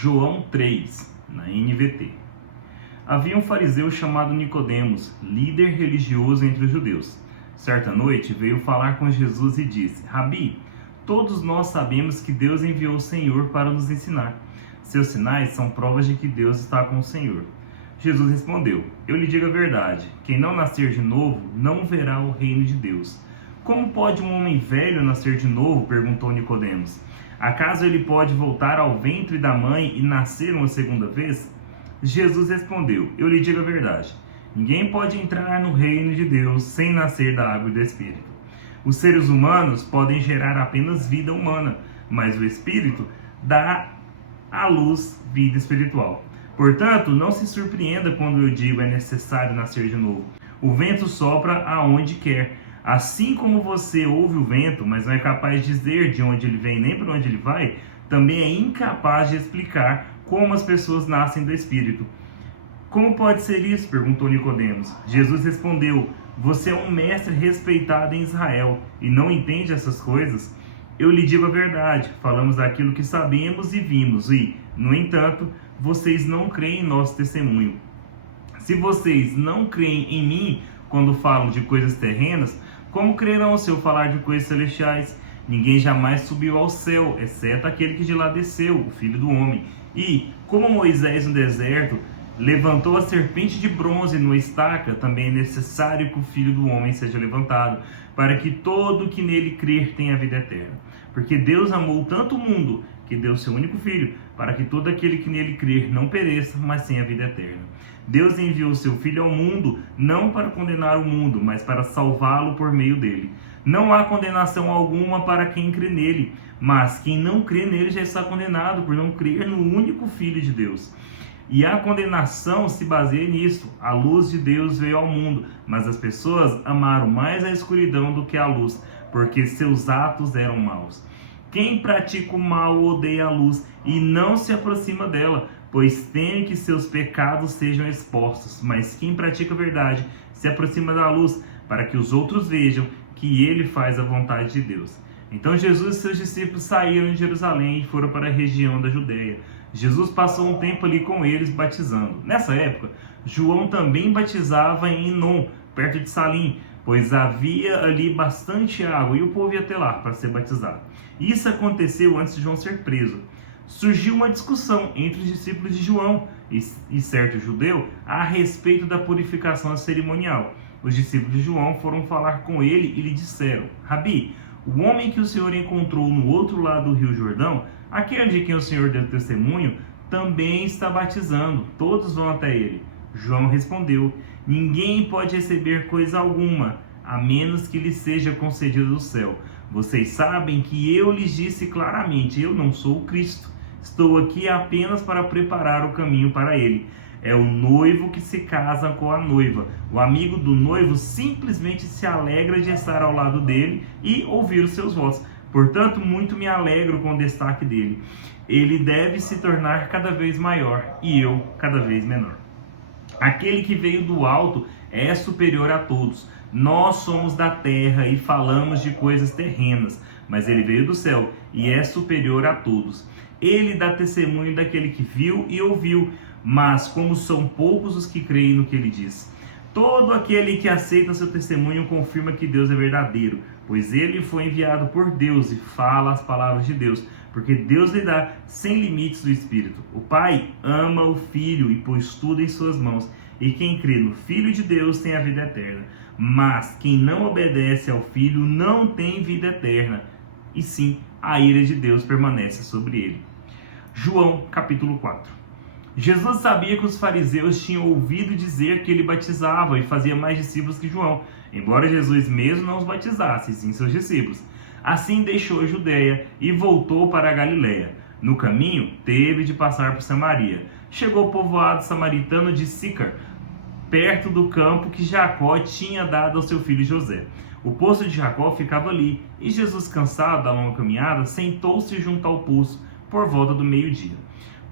João 3, na NVT. Havia um fariseu chamado Nicodemos, líder religioso entre os judeus. Certa noite veio falar com Jesus e disse: Rabi, todos nós sabemos que Deus enviou o Senhor para nos ensinar. Seus sinais são provas de que Deus está com o Senhor. Jesus respondeu: Eu lhe digo a verdade, quem não nascer de novo não verá o reino de Deus. Como pode um homem velho nascer de novo? Perguntou Nicodemos. Acaso ele pode voltar ao ventre da mãe e nascer uma segunda vez? Jesus respondeu: Eu lhe digo a verdade, ninguém pode entrar no reino de Deus sem nascer da água e do Espírito. Os seres humanos podem gerar apenas vida humana, mas o Espírito dá à luz vida espiritual. Portanto, não se surpreenda quando eu digo é necessário nascer de novo. O vento sopra aonde quer. Assim como você ouve o vento, mas não é capaz de dizer de onde ele vem nem para onde ele vai, também é incapaz de explicar como as pessoas nascem do Espírito. Como pode ser isso? Perguntou Nicodemos. Jesus respondeu: Você é um mestre respeitado em Israel e não entende essas coisas? Eu lhe digo a verdade, falamos daquilo que sabemos e vimos e, no entanto, vocês não creem em nosso testemunho. Se vocês não creem em mim quando falo de coisas terrenas, como crerão se eu falar de coisas celestiais? Ninguém jamais subiu ao céu, exceto aquele que de lá desceu, o Filho do Homem. E, como Moisés no deserto levantou a serpente de bronze numa estaca, também é necessário que o Filho do Homem seja levantado, para que todo que nele crer tenha vida eterna. Porque Deus amou tanto o mundo, que deu seu único Filho, para que todo aquele que nele crer não pereça, mas tenha vida eterna. Deus enviou seu Filho ao mundo, não para condenar o mundo, mas para salvá-lo por meio dele. Não há condenação alguma para quem crê nele, mas quem não crê nele já está condenado por não crer no único Filho de Deus. E a condenação se baseia nisso. A luz de Deus veio ao mundo, mas as pessoas amaram mais a escuridão do que a luz, porque seus atos eram maus. Quem pratica o mal odeia a luz e não se aproxima dela, pois teme que seus pecados sejam expostos. Mas quem pratica a verdade se aproxima da luz, para que os outros vejam que ele faz a vontade de Deus. Então Jesus e seus discípulos saíram de Jerusalém e foram para a região da Judéia. Jesus passou um tempo ali com eles, batizando. Nessa época, João também batizava em Enom, perto de Salim, pois havia ali bastante água e o povo ia até lá para ser batizado. Isso aconteceu antes de João ser preso. Surgiu uma discussão entre os discípulos de João e certo judeu a respeito da purificação cerimonial. Os discípulos de João foram falar com ele e lhe disseram: Rabi, o homem que o Senhor encontrou no outro lado do rio Jordão, aquele de quem o Senhor deu testemunho, também está batizando. Todos vão até ele. João respondeu: Ninguém pode receber coisa alguma, a menos que lhe seja concedido do céu. Vocês sabem que eu lhes disse claramente: eu não sou o Cristo. Estou aqui apenas para preparar o caminho para ele. É o noivo que se casa com a noiva. O amigo do noivo simplesmente se alegra de estar ao lado dele e ouvir os seus votos. Portanto, muito me alegro com o destaque dele. Ele deve se tornar cada vez maior e eu cada vez menor. Aquele que veio do alto é superior a todos. Nós somos da terra e falamos de coisas terrenas, mas ele veio do céu e é superior a todos. Ele dá testemunho daquele que viu e ouviu, mas como são poucos os que creem no que ele diz. Todo aquele que aceita seu testemunho confirma que Deus é verdadeiro, pois ele foi enviado por Deus e fala as palavras de Deus, porque Deus lhe dá sem limites do Espírito. O Pai ama o Filho e pôs tudo em suas mãos, e quem crê no Filho de Deus tem a vida eterna. Mas quem não obedece ao Filho não tem vida eterna, e sim, a ira de Deus permanece sobre ele. João, capítulo 4. Jesus sabia que os fariseus tinham ouvido dizer que ele batizava e fazia mais discípulos que João, embora Jesus mesmo não os batizasse, sim seus discípulos. Assim deixou a Judéia e voltou para a Galiléia. No caminho, teve de passar por Samaria. Chegou ao povoado samaritano de Sicar, perto do campo que Jacó tinha dado ao seu filho José. O poço de Jacó ficava ali, e Jesus, cansado da longa caminhada, sentou-se junto ao poço por volta do meio-dia.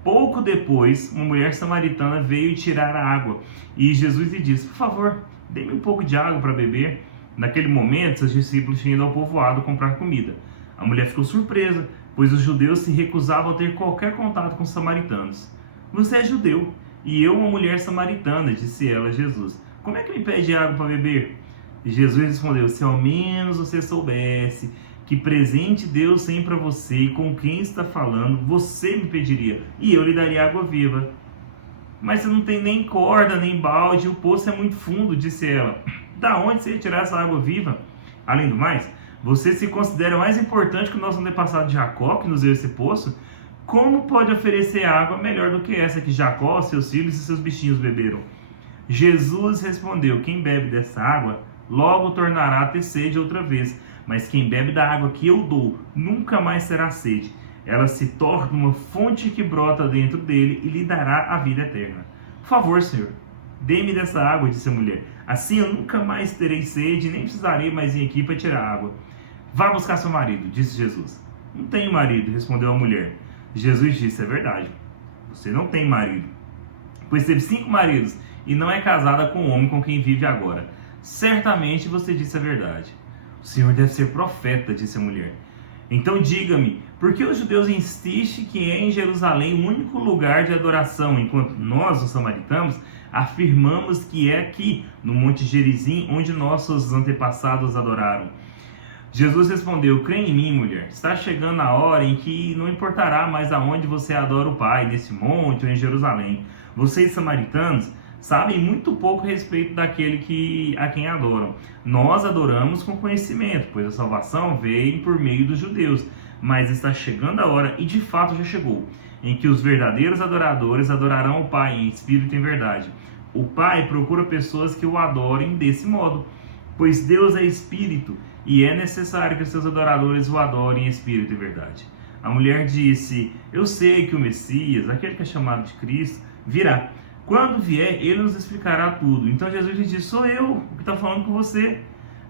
Pouco depois, uma mulher samaritana veio tirar a água, e Jesus lhe disse: Por favor, dê-me um pouco de água para beber. Naquele momento, seus discípulos tinham ido ao povoado comprar comida. A mulher ficou surpresa, pois os judeus se recusavam a ter qualquer contato com os samaritanos. Você é judeu, e eu uma mulher samaritana, disse ela a Jesus. Como é que me pede água para beber? E Jesus respondeu, se ao menos você soubesse que presente Deus tem para você e com quem está falando, você me pediria, e eu lhe daria água viva. Mas você não tem nem corda, nem balde, o poço é muito fundo, disse ela. Da onde você ia tirar essa água viva? Além do mais, você se considera mais importante que o nosso antepassado Jacó, que nos deu esse poço? Como pode oferecer água melhor do que essa que Jacó, seus filhos e seus bichinhos beberam? Jesus respondeu, quem bebe dessa água, logo tornará a ter sede outra vez. Mas quem bebe da água que eu dou, nunca mais terá sede. Ela se torna uma fonte que brota dentro dele e lhe dará a vida eterna. Por favor, Senhor, dê-me dessa água, disse a mulher. Assim eu nunca mais terei sede, nem precisarei mais vir aqui para tirar água. Vá buscar seu marido, disse Jesus. Não tenho marido, respondeu a mulher. Jesus disse, é verdade, você não tem marido, pois teve 5 maridos e não é casada com o homem com quem vive agora. Certamente você disse a verdade. O Senhor deve ser profeta, disse a mulher. Então diga-me, por que os judeus insistem que é em Jerusalém o único lugar de adoração, enquanto nós, os samaritanos, afirmamos que é aqui, no Monte Gerizim, onde nossos antepassados adoraram? Jesus respondeu, crê em mim, mulher, está chegando a hora em que não importará mais aonde você adora o Pai, nesse monte ou em Jerusalém. Vocês, samaritanos, sabem muito pouco a respeito daquele a quem adoram. Nós adoramos com conhecimento, pois a salvação veio por meio dos judeus. Mas está chegando a hora, e de fato já chegou, em que os verdadeiros adoradores adorarão o Pai em espírito e em verdade. O Pai procura pessoas que o adorem desse modo, pois Deus é espírito, e é necessário que os seus adoradores o adorem em espírito e verdade. A mulher disse, eu sei que o Messias, aquele que é chamado de Cristo, virá. Quando vier, ele nos explicará tudo. Então Jesus lhe disse, sou eu o que está falando com você.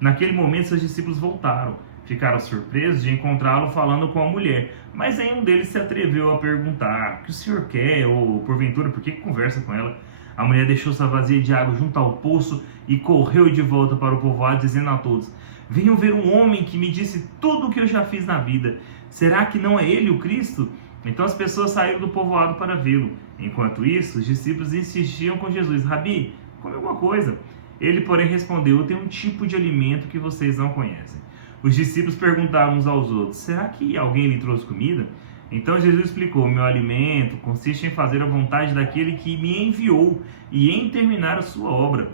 Naquele momento, seus discípulos voltaram. Ficaram surpresos de encontrá-lo falando com a mulher. Mas nenhum deles se atreveu a perguntar, o que o senhor quer? Ou, porventura, por que conversa com ela? A mulher deixou sua vasilha de água junto ao poço e correu de volta para o povoado, dizendo a todos, venham ver um homem que me disse tudo o que eu já fiz na vida. Será que não é ele o Cristo? Então as pessoas saíram do povoado para vê-lo. Enquanto isso, os discípulos insistiam com Jesus, Rabi, come alguma coisa. Ele, porém, respondeu, eu tenho um tipo de alimento que vocês não conhecem. Os discípulos perguntaram uns aos outros, será que alguém lhe trouxe comida? Então Jesus explicou, meu alimento consiste em fazer a vontade daquele que me enviou e em terminar a sua obra.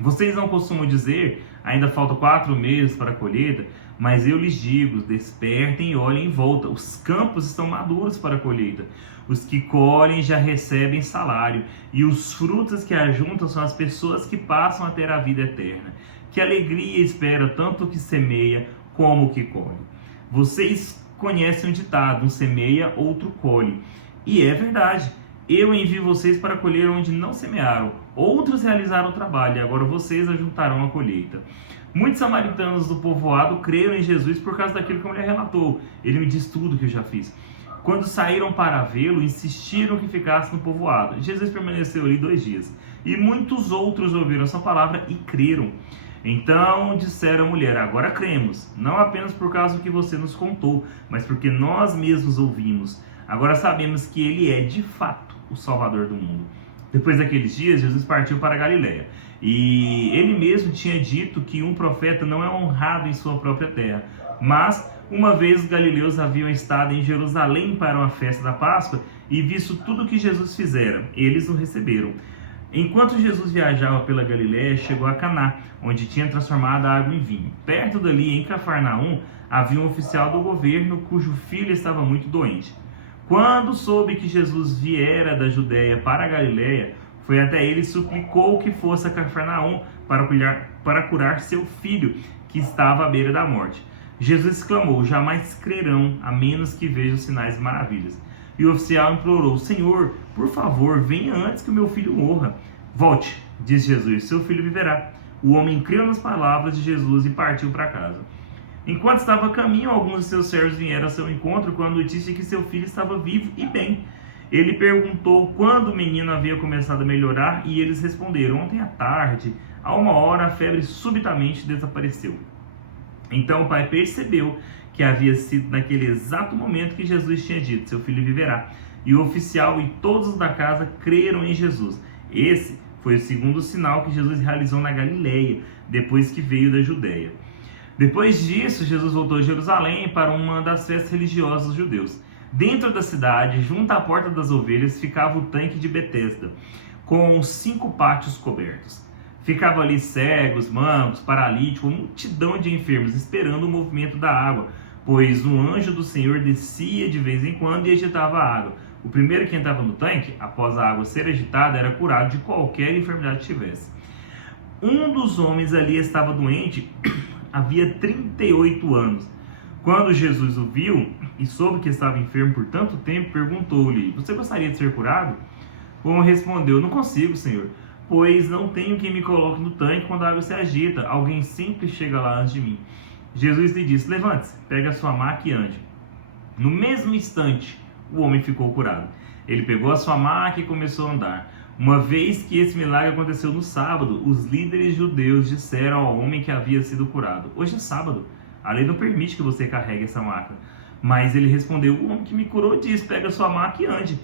Vocês não costumam dizer, ainda faltam 4 meses para a colheita, mas eu lhes digo, despertem e olhem em volta, os campos estão maduros para a colheita. Os que colhem já recebem salário, e os frutos que ajuntam são as pessoas que passam a ter a vida eterna. Que alegria espera tanto o que semeia como o que colhe. Vocês conhecem um ditado, um semeia, outro colhe. E é verdade, eu envio vocês para colher onde não semearam. Outros realizaram o trabalho, e agora vocês ajuntarão a colheita. Muitos samaritanos do povoado creram em Jesus por causa daquilo que a mulher relatou. Ele me diz tudo que eu já fiz. Quando saíram para vê-lo, insistiram que ficasse no povoado. Jesus permaneceu ali 2 dias. E muitos outros ouviram essa palavra e creram. Então disseram à mulher, agora cremos, não apenas por causa do que você nos contou, mas porque nós mesmos ouvimos. Agora sabemos que ele é de fato o Salvador do mundo. Depois daqueles dias, Jesus partiu para a Galileia. E ele mesmo tinha dito que um profeta não é honrado em sua própria terra. Mas, uma vez os galileus haviam estado em Jerusalém para uma festa da Páscoa e visto tudo o que Jesus fizera, eles o receberam. Enquanto Jesus viajava pela Galileia, chegou a Caná, onde tinha transformado a água em vinho. Perto dali, em Cafarnaum, havia um oficial do governo cujo filho estava muito doente. Quando soube que Jesus viera da Judéia para a Galileia, foi até ele e suplicou que fosse a Cafarnaum para curar seu filho, que estava à beira da morte. Jesus exclamou, jamais crerão, a menos que vejam sinais e maravilhas. E o oficial implorou, Senhor, por favor, venha antes que o meu filho morra. Volte, disse Jesus, seu filho viverá. O homem creu nas palavras de Jesus e partiu para casa. Enquanto estava a caminho, alguns de seus servos vieram ao seu encontro com a notícia que seu filho estava vivo e bem. Ele perguntou quando o menino havia começado a melhorar e eles responderam, ontem à tarde, a 1 hora, a febre subitamente desapareceu. Então o pai percebeu que havia sido naquele exato momento que Jesus tinha dito: seu filho viverá. E o oficial e todos os da casa creram em Jesus. Esse foi o segundo sinal que Jesus realizou na Galileia, depois que veio da Judéia. Depois disso, Jesus voltou a Jerusalém para uma das festas religiosas dos judeus. Dentro da cidade, junto à Porta das Ovelhas, ficava o tanque de Betesda, com 5 pátios cobertos. Ficavam ali cegos, mancos, paralíticos, uma multidão de enfermos, esperando o movimento da água, pois um anjo do Senhor descia de vez em quando e agitava a água. O primeiro que entrava no tanque, após a água ser agitada, era curado de qualquer enfermidade que tivesse. Um dos homens ali estava doente havia 38 anos. Quando Jesus o viu e soube que estava enfermo por tanto tempo, perguntou-lhe: você gostaria de ser curado? O homem respondeu: não consigo, Senhor, pois não tenho quem me coloque no tanque quando a água se agita. Alguém sempre chega lá antes de mim. Jesus lhe disse: levante-se, pegue a sua maca e ande. No mesmo instante, o homem ficou curado. Ele pegou a sua maca e começou a andar. Uma vez que esse milagre aconteceu no sábado, os líderes judeus disseram ao homem que havia sido curado: hoje é sábado, a lei não permite que você carregue essa maca. Mas ele respondeu: o homem que me curou disse: pega a sua maca e ande.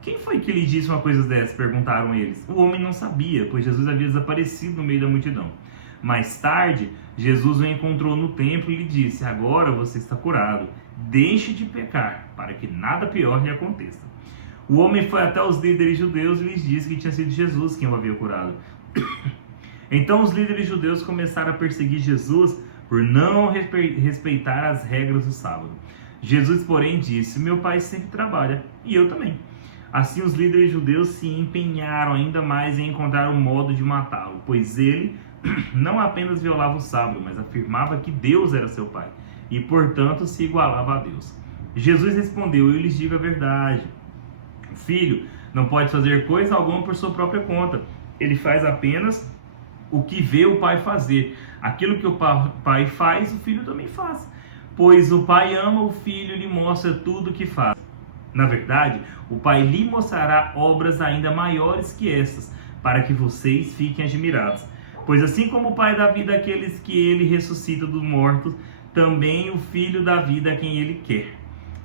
Quem foi que lhe disse uma coisa dessa? Perguntaram eles. O homem não sabia, pois Jesus havia desaparecido no meio da multidão. Mais tarde, Jesus o encontrou no templo e lhe disse: agora você está curado, deixe de pecar, para que nada pior lhe aconteça. O homem foi até os líderes judeus e lhes disse que tinha sido Jesus quem o havia curado. Então os líderes judeus começaram a perseguir Jesus por não respeitar as regras do sábado. Jesus, porém, disse: meu pai sempre trabalha, e eu também. Assim os líderes judeus se empenharam ainda mais em encontrar um modo de matá-lo, pois ele não apenas violava o sábado, mas afirmava que Deus era seu pai, e portanto se igualava a Deus. Jesus respondeu: eu lhes digo a verdade. O filho não pode fazer coisa alguma por sua própria conta. Ele faz apenas o que vê o pai fazer. Aquilo que o pai faz, o filho também faz. Pois o pai ama o filho e lhe mostra tudo o que faz. Na verdade, o pai lhe mostrará obras ainda maiores que essas, para que vocês fiquem admirados. Pois assim como o pai dá vida àqueles que ele ressuscita dos mortos, também o filho dá vida a quem ele quer.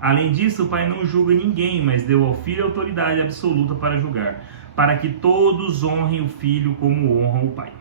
Além disso, o pai não julga ninguém, mas deu ao filho autoridade absoluta para julgar, para que todos honrem o filho como honram o pai.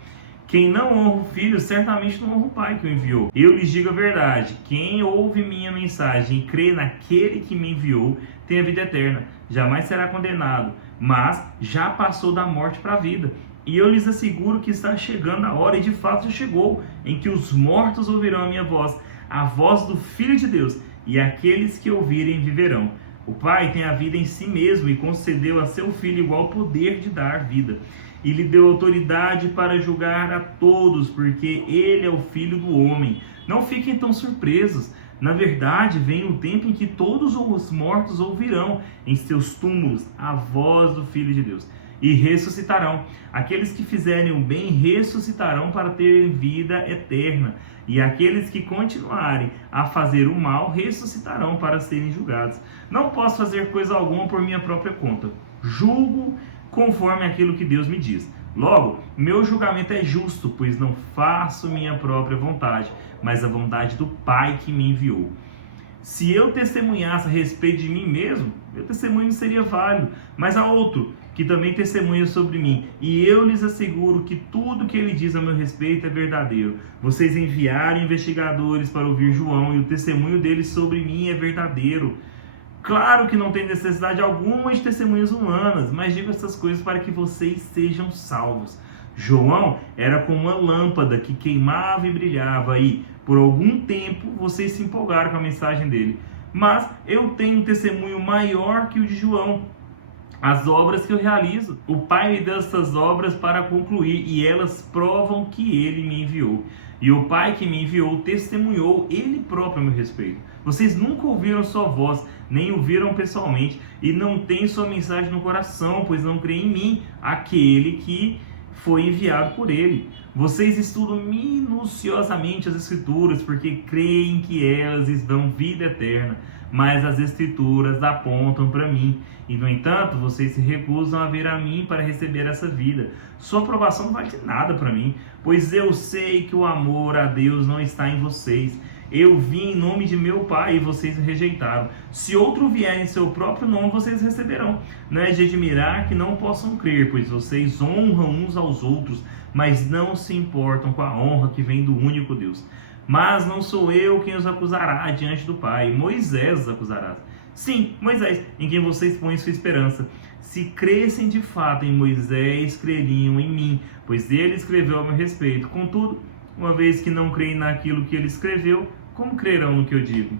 Quem não honra o filho, certamente não honra o pai que o enviou. Eu lhes digo a verdade: quem ouve minha mensagem e crê naquele que me enviou, tem a vida eterna. Jamais será condenado, mas já passou da morte para a vida. E eu lhes asseguro que está chegando a hora, e de fato já chegou, em que os mortos ouvirão a minha voz, a voz do Filho de Deus, e aqueles que ouvirem viverão. O Pai tem a vida em si mesmo e concedeu a seu Filho igual poder de dar vida. E lhe deu autoridade para julgar a todos, porque ele é o Filho do homem. Não fiquem tão surpresos. Na verdade, vem o tempo em que todos os mortos ouvirão em seus túmulos a voz do Filho de Deus, e ressuscitarão. Aqueles que fizerem o bem ressuscitarão para terem vida eterna, e aqueles que continuarem a fazer o mal ressuscitarão para serem julgados. Não posso fazer coisa alguma por minha própria conta. Julgo conforme aquilo que Deus me diz. Logo, meu julgamento é justo, pois não faço minha própria vontade, mas a vontade do Pai que me enviou. Se eu testemunhasse a respeito de mim mesmo, meu testemunho não seria válido, mas há outro que também testemunha sobre mim, e eu lhes asseguro que tudo que ele diz a meu respeito é verdadeiro. Vocês enviaram investigadores para ouvir João, e o testemunho deles sobre mim é verdadeiro. Claro que não tem necessidade alguma de testemunhas humanas, mas digo essas coisas para que vocês sejam salvos. João era como uma lâmpada que queimava e brilhava, e por algum tempo vocês se empolgaram com a mensagem dele. Mas eu tenho um testemunho maior que o de João: as obras que eu realizo. O Pai me deu essas obras para concluir, e elas provam que ele me enviou. E o Pai que me enviou testemunhou ele próprio a meu respeito. Vocês nunca ouviram sua voz, nem o viram pessoalmente, e não têm sua mensagem no coração, pois não creem em mim, aquele que foi enviado por ele. Vocês estudam minuciosamente as Escrituras, porque creem que elas lhes dão vida eterna, mas as Escrituras apontam para mim. E, no entanto, vocês se recusam a vir a mim para receber essa vida. Sua aprovação não vale nada para mim, pois eu sei que o amor a Deus não está em vocês, Eu vim em nome de meu Pai e vocês rejeitaram. Se outro vier em seu próprio nome, vocês receberão. Não é de admirar que não possam crer, pois vocês honram uns aos outros, mas não se importam com a honra que vem do único Deus. Mas não sou eu quem os acusará diante do Pai. Moisés os acusará. Sim, Moisés, em quem vocês põem sua esperança. Se crescem de fato em Moisés, creriam em mim, pois ele escreveu a meu respeito. Contudo, uma vez que não creem naquilo que ele escreveu, como crerão no que eu digo?